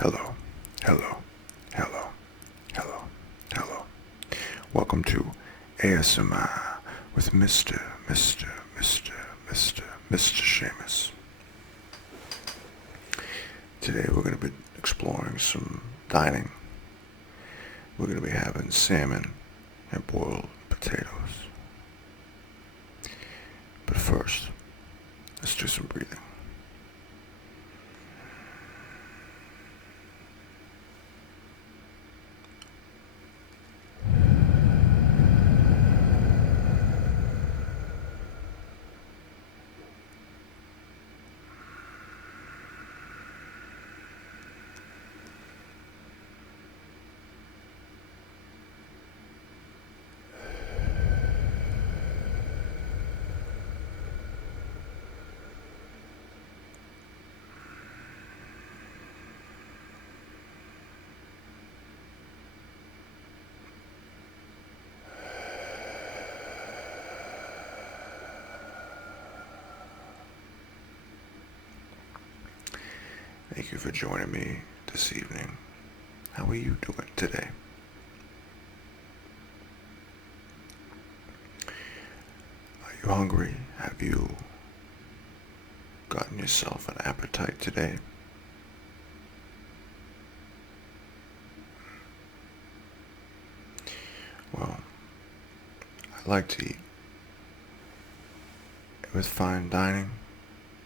Hello, hello, hello, hello, hello. Welcome to ASMR with Mr. Seamus. Today we're going to be exploring some dining. We're going to be having salmon and boiled potatoes. But first, let's do some breathing. Thank you for joining me this evening. How are you doing today? Are you hungry? Have you gotten yourself an appetite today? Well, I like to eat. With fine dining,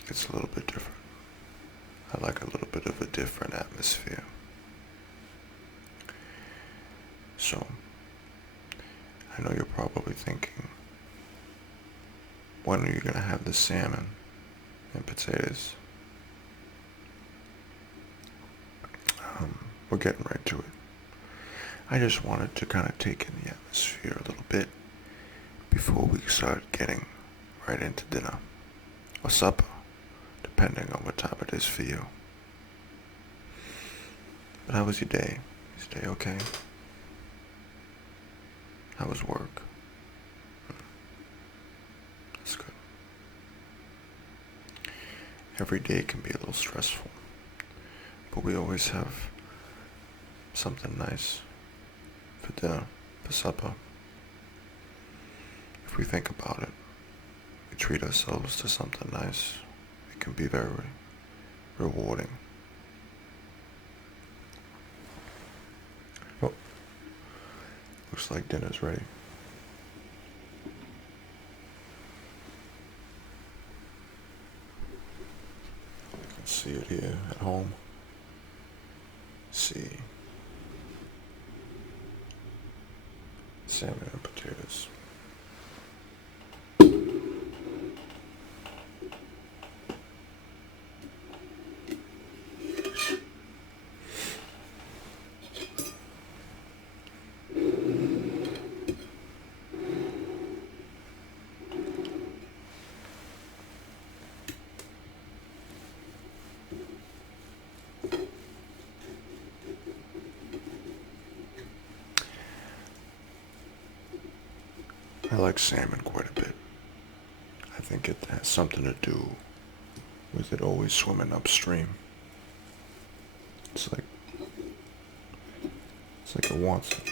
it's a little bit different. I like a little bit of a different atmosphere. So, I know you're probably thinking, when are you going to have the salmon and potatoes? We're getting right to it. I just wanted to kind of take in the atmosphere a little bit before we start getting right into dinner or supper, depending on what time it is for you. But how was your day? Is your day okay? How was work? That's good. Every day can be a little stressful, but we always have something nice for dinner, for supper. If we think about it, we treat ourselves to something nice. It can be very rewarding. Oh, looks like dinner's ready. You can see it here at home. See. Salmon and potatoes. I like salmon quite a bit. I think it has something to do with it always swimming upstream. It's like it wants it.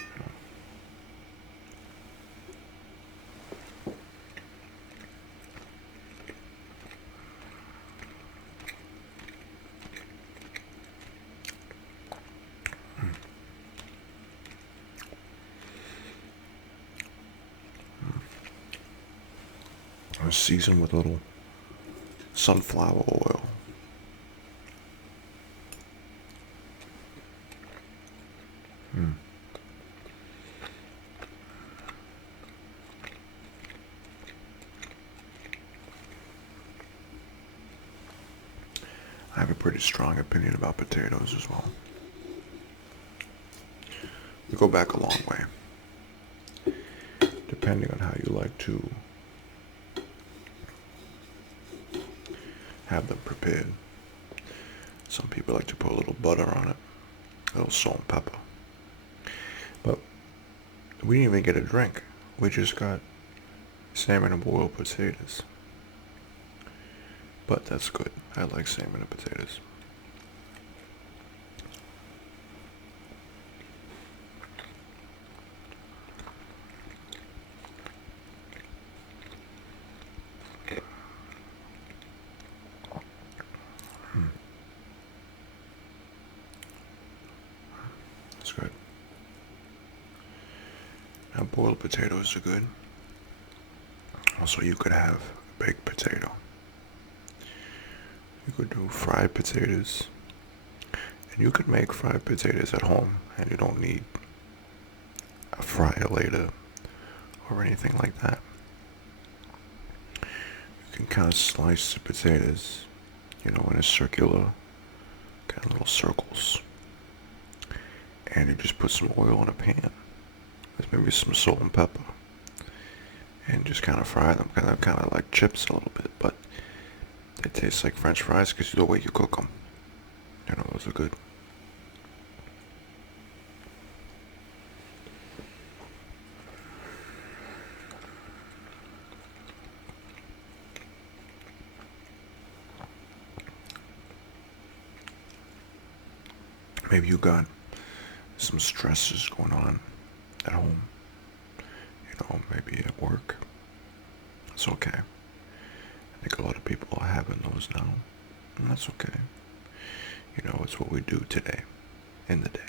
I was seasoned with a little sunflower oil. I have a pretty strong opinion about potatoes as well. We go back a long way, depending on how you like to have them prepared. Some people like to put a little butter on it, a little salt and pepper. But we didn't even get a drink. We just got salmon and boiled potatoes. But that's good. I like salmon and potatoes. That's good. Now boiled potatoes are good. Also, you could have a baked potato. You could do fried potatoes. And you could make fried potatoes at home, and you don't need a fryer later or anything like that. You can kind of slice the potatoes, in a circular, kind of little circles. And you just put some oil in a pan. There's maybe some salt and pepper. And just kind of fry them, kind of like chips a little bit, but they taste like French fries because of the way you cook them. Those are good. Maybe you got some stresses going on at home, maybe at work. It's okay. I think a lot of people are having those now, and that's okay. It's what we do today, in the day.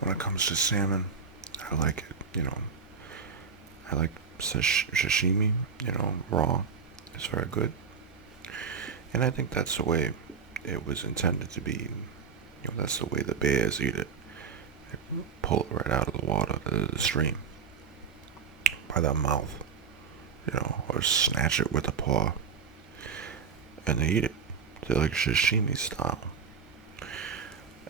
When it comes to salmon, I like it, I like sashimi, raw. It's very good. And I think that's the way it was intended to be. That's the way the bears eat it. They pull it right out of the water, the stream, by their mouth, or snatch it with a paw, and they eat it. They're like sashimi style.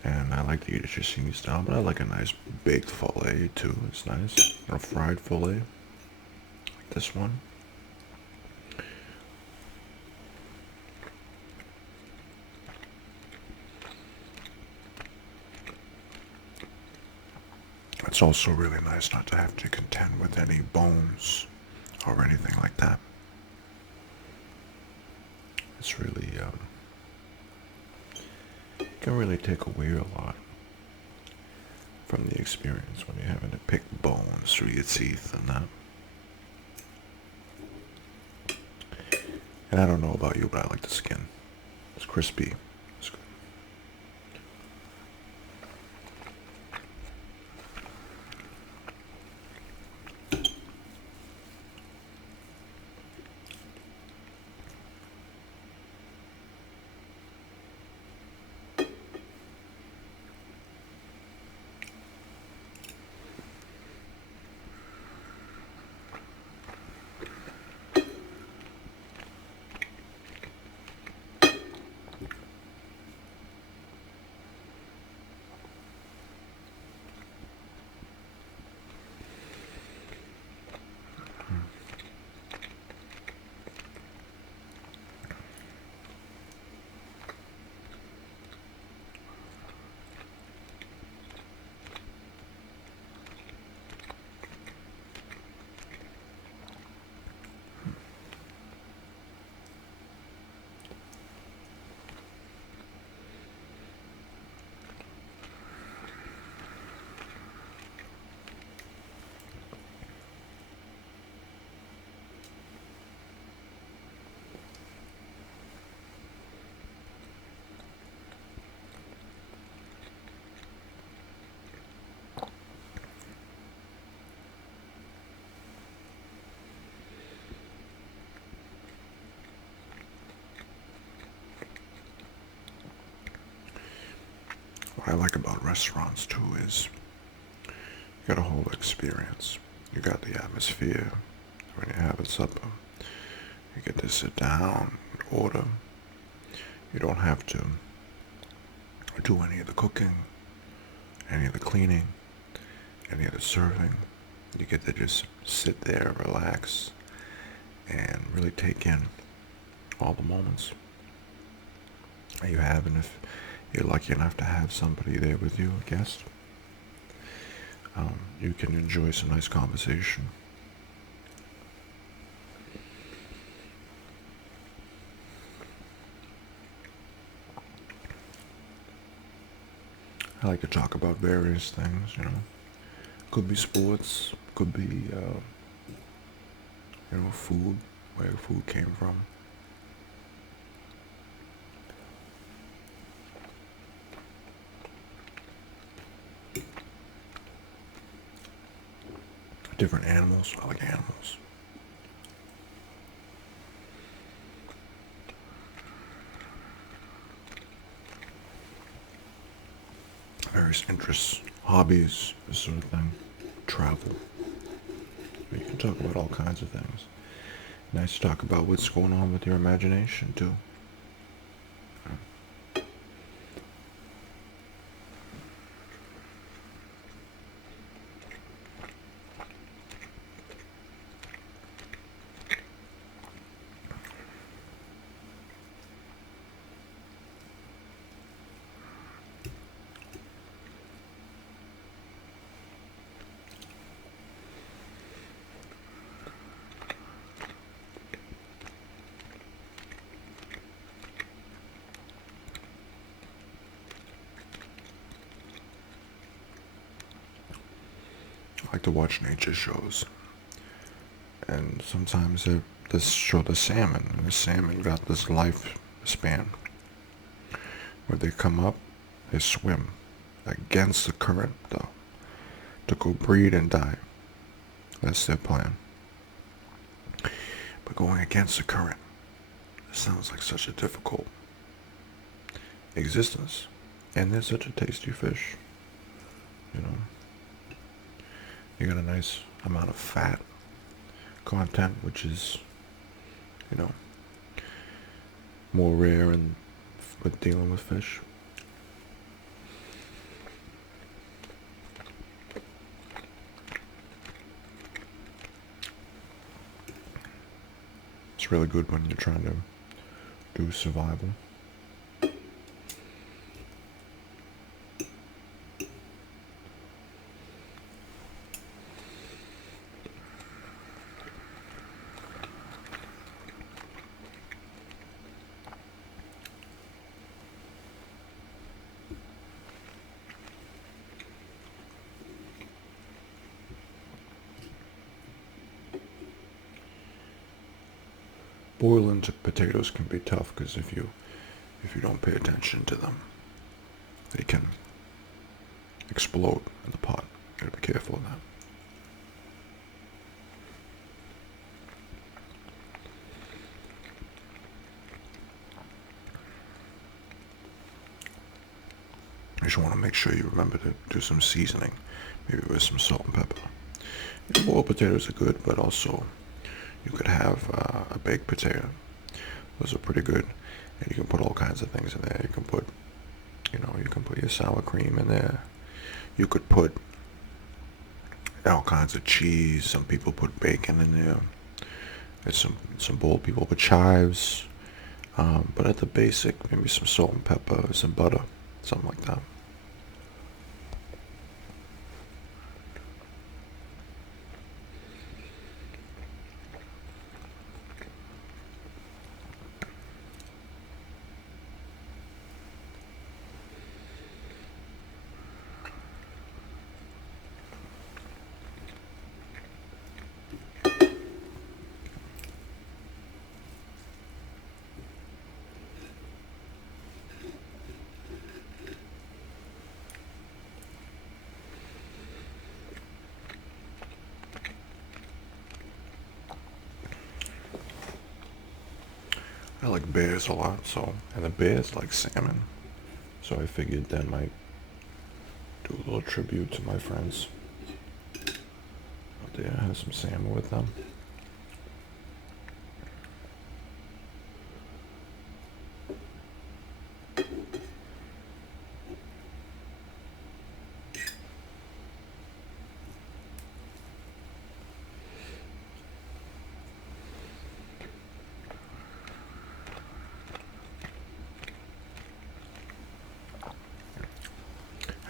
And I like to eat it sashimi style, but I like a nice baked fillet too. It's nice. Or a fried fillet, like this one. It's also really nice not to have to contend with any bones or anything like that. It's really, can really take away a lot from the experience when you're having to pick bones through your teeth and that. And I don't know about you, but I like the skin. It's crispy. It's good. What I like about restaurants too is you got a whole experience. You got the atmosphere when you're having supper. You get to sit down, order. You don't have to do any of the cooking, any of the cleaning, any of the serving. You get to just sit there, relax, and really take in all the moments. you have, and if you're lucky enough to have somebody there with you, a guest, you can enjoy some nice conversation. I like to talk about various things, Could be sports, could be, food, where food came from. Different animals. I like animals. Various interests, hobbies, this sort of thing. Travel. You can talk about all kinds of things. Nice to talk about what's going on with your imagination, too. I like to watch nature shows. And sometimes they show the salmon. And the salmon got this lifespan where they come up, they swim against the current, though, to go breed and die. That's their plan. But going against the current, it sounds like such a difficult existence. And they're such a tasty fish, you know. You got a nice amount of fat content, which is, you know, more rare and with dealing with fish. It's really good when you're trying to do survival. Boiling potatoes can be tough because if you don't pay attention to them, they can explode in the pot. You gotta be careful of that. You just want to make sure you remember to do some seasoning, maybe with some salt and pepper. Boiled potatoes are good, but also you could have a baked potato. Those are pretty good, and you can put all kinds of things in there. You can put, you can put your sour cream in there. You could put all kinds of cheese. Some people put bacon in there. There's some bold people put chives. But at the basic, maybe some salt and pepper, some butter, something like that. I like bears a lot, and the bears like salmon. So I figured that might do a little tribute to my friends out there. Have some salmon with them.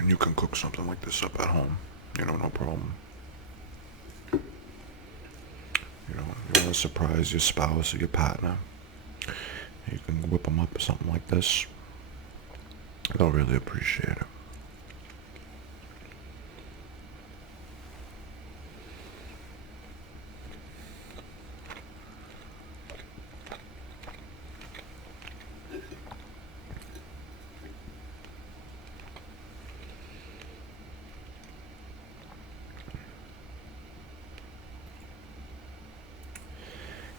And you can cook something like this up at home, no problem. You want to surprise your spouse or your partner, you can whip them up or something like this. They'll really appreciate it.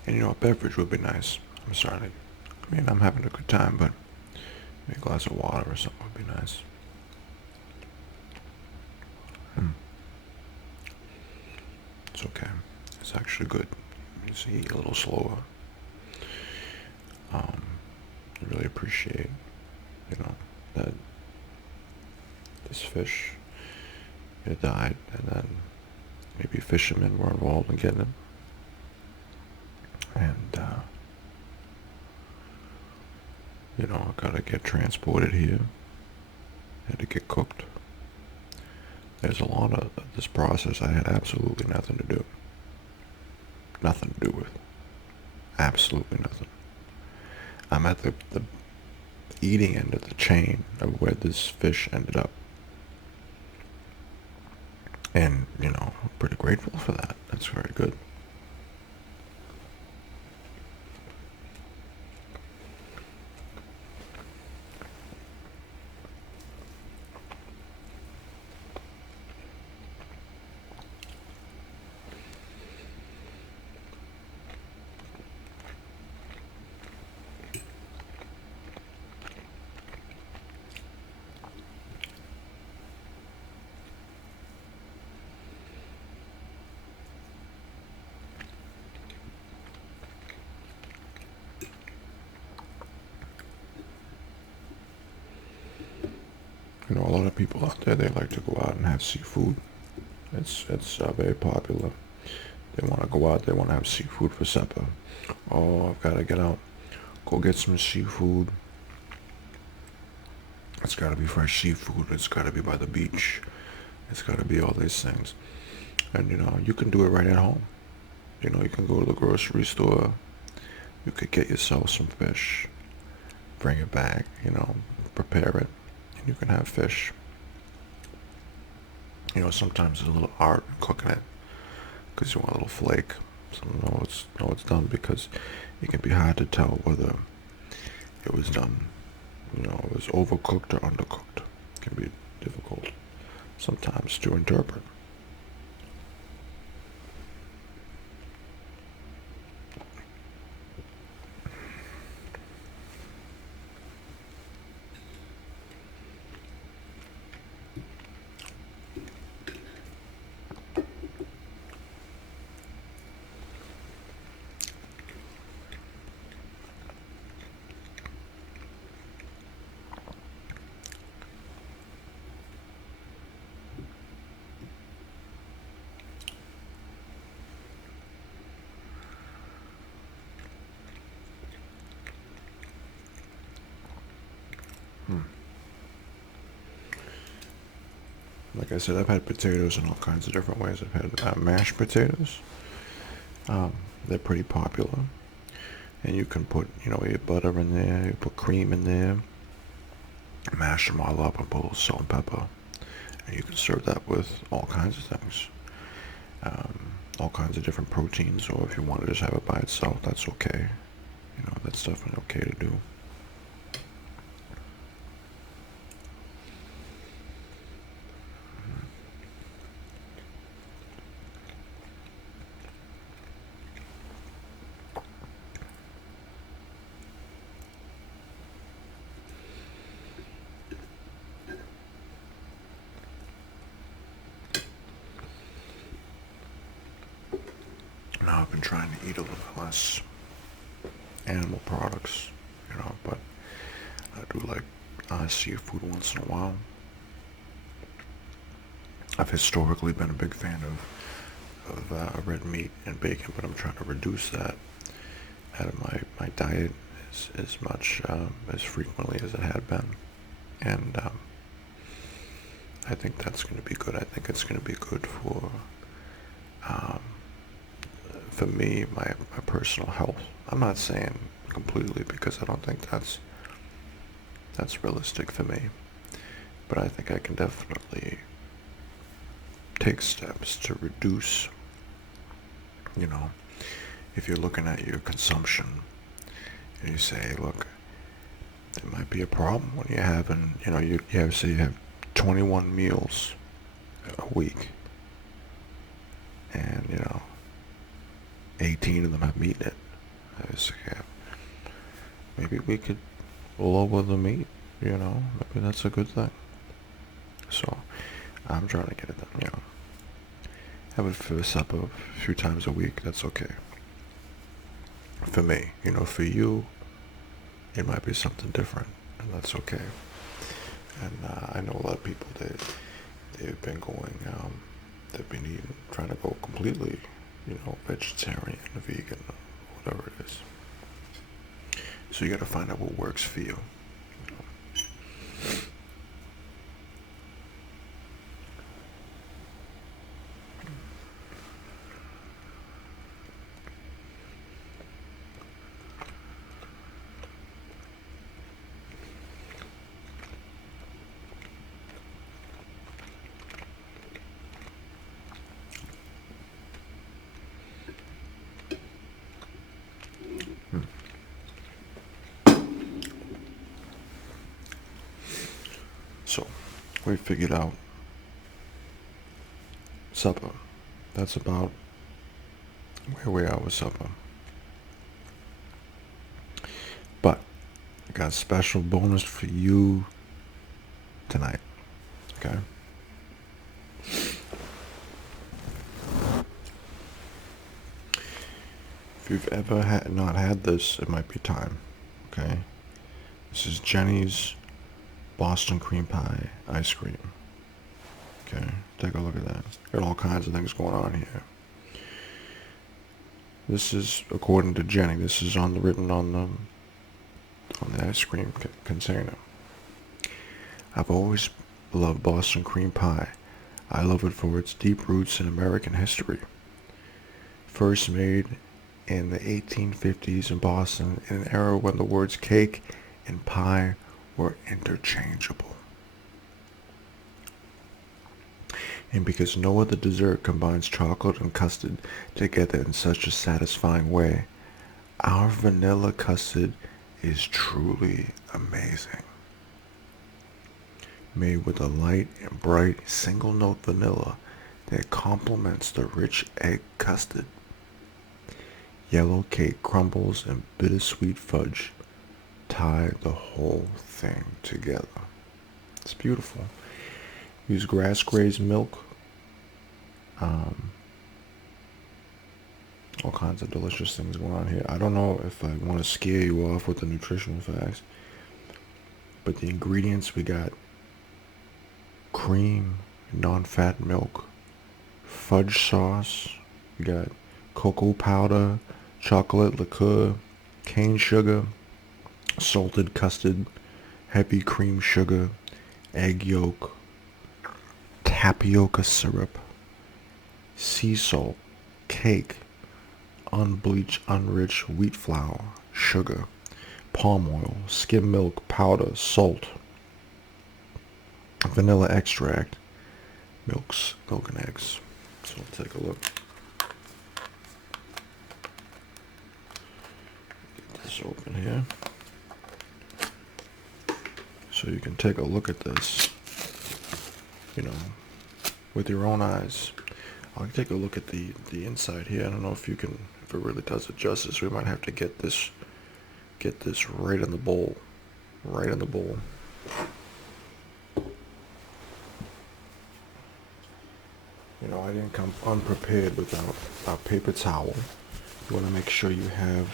And a beverage would be nice. I'm having a good time, but maybe a glass of water or something would be nice. It's okay. It's actually good. You just eat a little slower. I really appreciate, that this fish had died, and then maybe fishermen were involved in getting it. And, I gotta get transported here. Had to get cooked. There's a lot of this process I had absolutely nothing to do. Nothing to do with. Absolutely nothing. I'm at the eating end of the chain of where this fish ended up. And, I'm pretty grateful for that. That's very good. A lot of people out there, they like to go out and have seafood. It's very popular. They want to go out, they want to have seafood for supper. Oh, I've got to get out, go get some seafood. It's got to be fresh seafood. It's got to be by the beach. It's got to be all these things. And, you can do it right at home. You can go to the grocery store. You could get yourself some fish, bring it back, prepare it, and you can have fish. Sometimes there's a little art in cooking it because you want a little flake. So it's done, because it can be hard to tell whether it was done, it was overcooked or undercooked. It can be difficult sometimes to interpret. Like I said, I've had potatoes in all kinds of different ways. I've had mashed potatoes. They're pretty popular. And you can put, your butter in there, you put cream in there, mash them all up and put a little salt and pepper. And you can serve that with all kinds of things. All kinds of different proteins, or if you want to just have it by itself, that's okay. That's definitely okay to do. Now I've been trying to eat a little less animal products, but I do like seafood once in a while. I've historically been a big fan of red meat and bacon, but I'm trying to reduce that out of my diet as much as frequently as it had been. And I think that's going to be good. I think it's going to be good um, for me, my personal health. I'm not saying completely because I don't think that's realistic for me. But I think I can definitely take steps to reduce, you know, if you're looking at your consumption and you say, look, it might be a problem when you're having, say you have 21 meals a week and, 18 of them have meat in it. I was like, yeah, maybe we could lower the meat, maybe that's a good thing. So I'm trying to get it done, Have it for supper a few times a week, that's okay. For me, for you, it might be something different, and that's okay. And I know a lot of people they've been going, they've been eating, trying to go completely, vegetarian, vegan, whatever it is. So you got to find out what works for you. So we figured out supper. That's about where we are with supper. But I got a special bonus for you tonight. Okay? If you've ever not had this, it might be time. Okay? This is Jenny's Boston cream pie ice cream. Okay, take a look at that. Got all kinds of things going on here. This is, according to Jenny, this is written on the ice cream container. I've always loved Boston cream pie. I love it for its deep roots in American history. First made in the 1850s in Boston, in an era when the words cake and pie were interchangeable. And because no other dessert combines chocolate and custard together in such a satisfying way, our vanilla custard is truly amazing. Made with a light and bright single-note vanilla that complements the rich egg custard. Yellow cake crumbles and bittersweet fudge tie the whole thing together. It's beautiful. Use grass-grazed milk. All kinds of delicious things going on here. I don't know if I want to scare you off with the nutritional facts, but the ingredients, we got cream, non-fat milk, fudge sauce, we got cocoa powder, chocolate liqueur, cane sugar, salted custard, heavy cream sugar, egg yolk, tapioca syrup, sea salt, cake, unbleached, unrich wheat flour, sugar, palm oil, skim milk, powder, salt, vanilla extract, milk and eggs. So let's take a look. Get this open here. So you can take a look at this, with your own eyes. I'll take a look at the inside here. I don't know if it really does it justice. We might have to get this right in the bowl. Right in the bowl. I didn't come unprepared without a paper towel. You want to make sure you have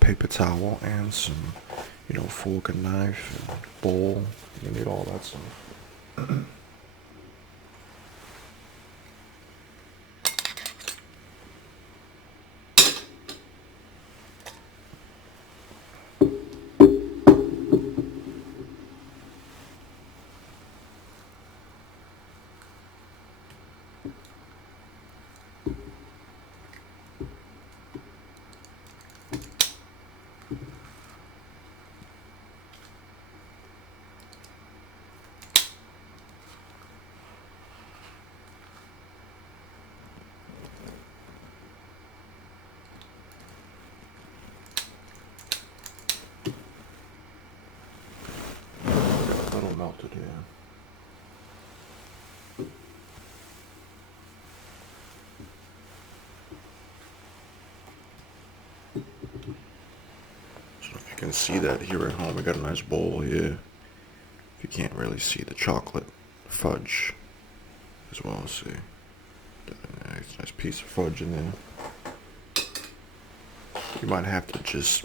paper towel and some, fork and knife and bowl. You need all that stuff. melted here. So if you can see that here at home, we got a nice bowl here. If you can't really see the chocolate fudge as well, see. Nice piece of fudge in there. You might have to just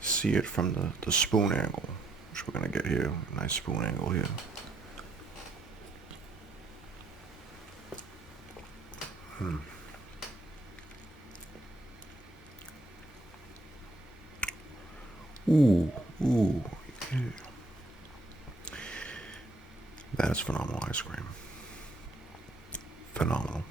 see it from the spoon angle, which we're going to get here. Nice spoon angle here. Ooh, ooh, yeah. That is phenomenal ice cream. Phenomenal.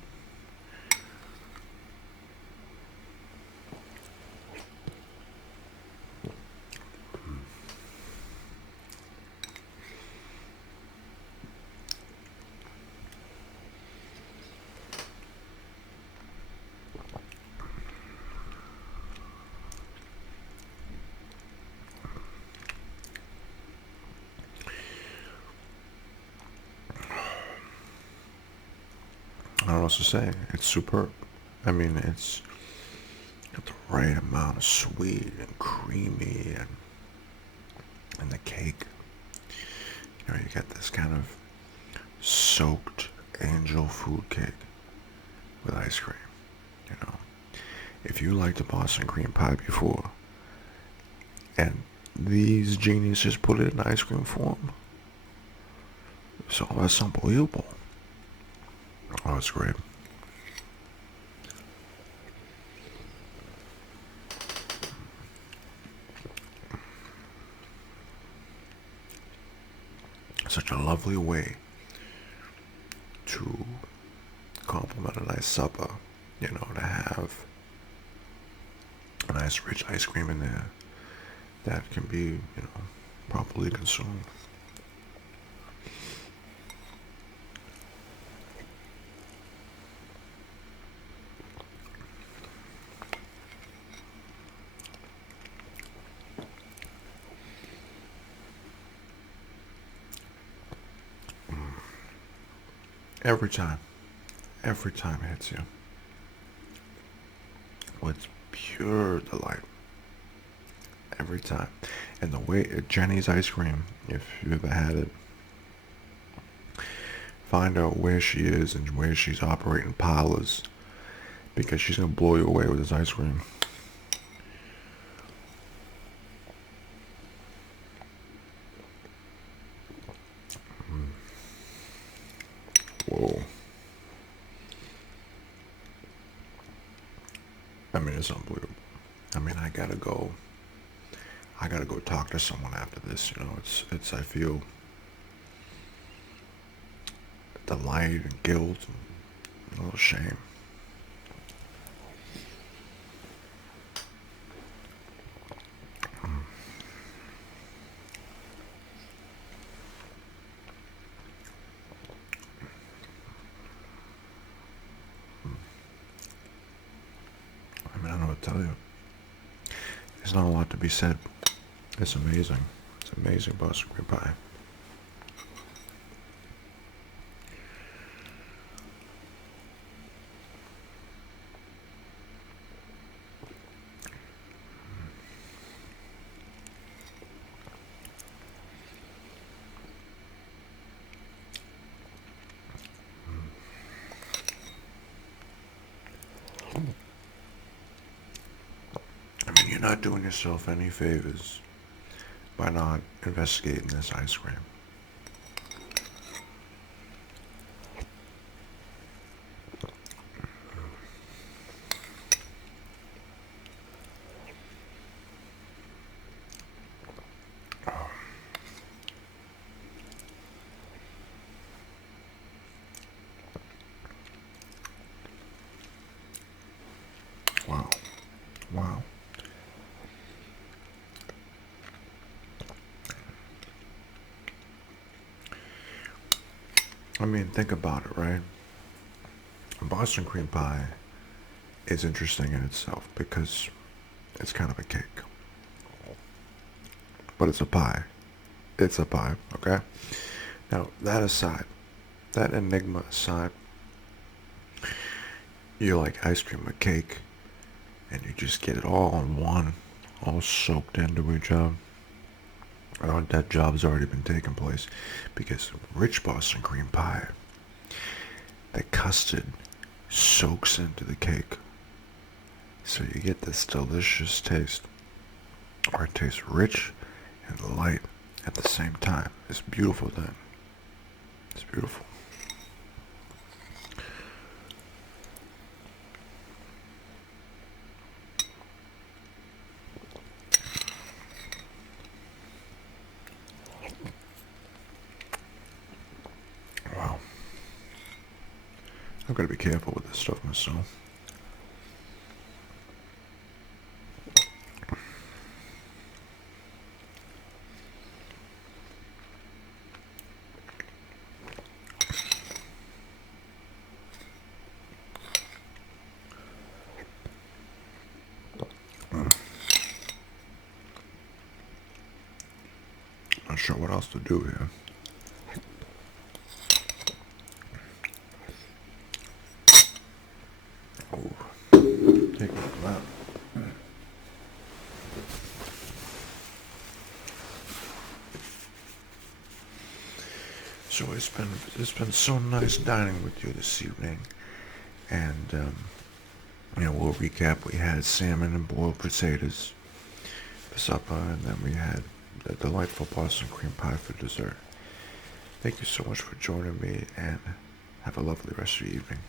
I don't know what to say. It's superb. I mean, it's got the right amount of sweet and creamy, and the cake. You know, you get this kind of soaked angel food cake with ice cream. You know, if you liked the Boston cream pie before, and these geniuses put it in ice cream form, so that's unbelievable. Oh, it's great. Such a lovely way to complement a nice supper, you know, to have a nice rich ice cream in there that can be, you know, properly consumed. Every time it hits you with pure delight. Every time. And the way Jenny's ice cream, if you've ever had it, find out where she is and where she's operating parlors, because she's gonna blow you away with this ice cream. Whoa. I mean, it's unbelievable. I mean, I gotta go talk to someone after this, you know. I feel delight and guilt and a little shame. I mean, I don't know what to tell you. There's not a lot to be said. It's amazing. It's amazing Boston cream pie. I mean, you're not doing yourself any favors by not investigating this ice cream. Wow. Wow. I mean, think about it, right? Boston cream pie is interesting in itself because it's kind of a cake, but it's a pie. it's a pie, okay? Now, that aside, that enigma aside, you like ice cream or cake, and you just get it all on one, all soaked into each other. That job's already been taking place, because rich Boston cream pie, the custard soaks into the cake. So you get this delicious taste, or it tastes rich and light at the same time. It's beautiful then. It's beautiful. Wow. I've got to be careful with this stuff myself. Not sure what else to do here. Oh, take a look at that. So it's been so nice dining with you this evening, and we'll recap. We had salmon and boiled potatoes for supper, and then we had the delightful Boston cream pie for dessert. Thank you so much for joining me, and have a lovely rest of your evening.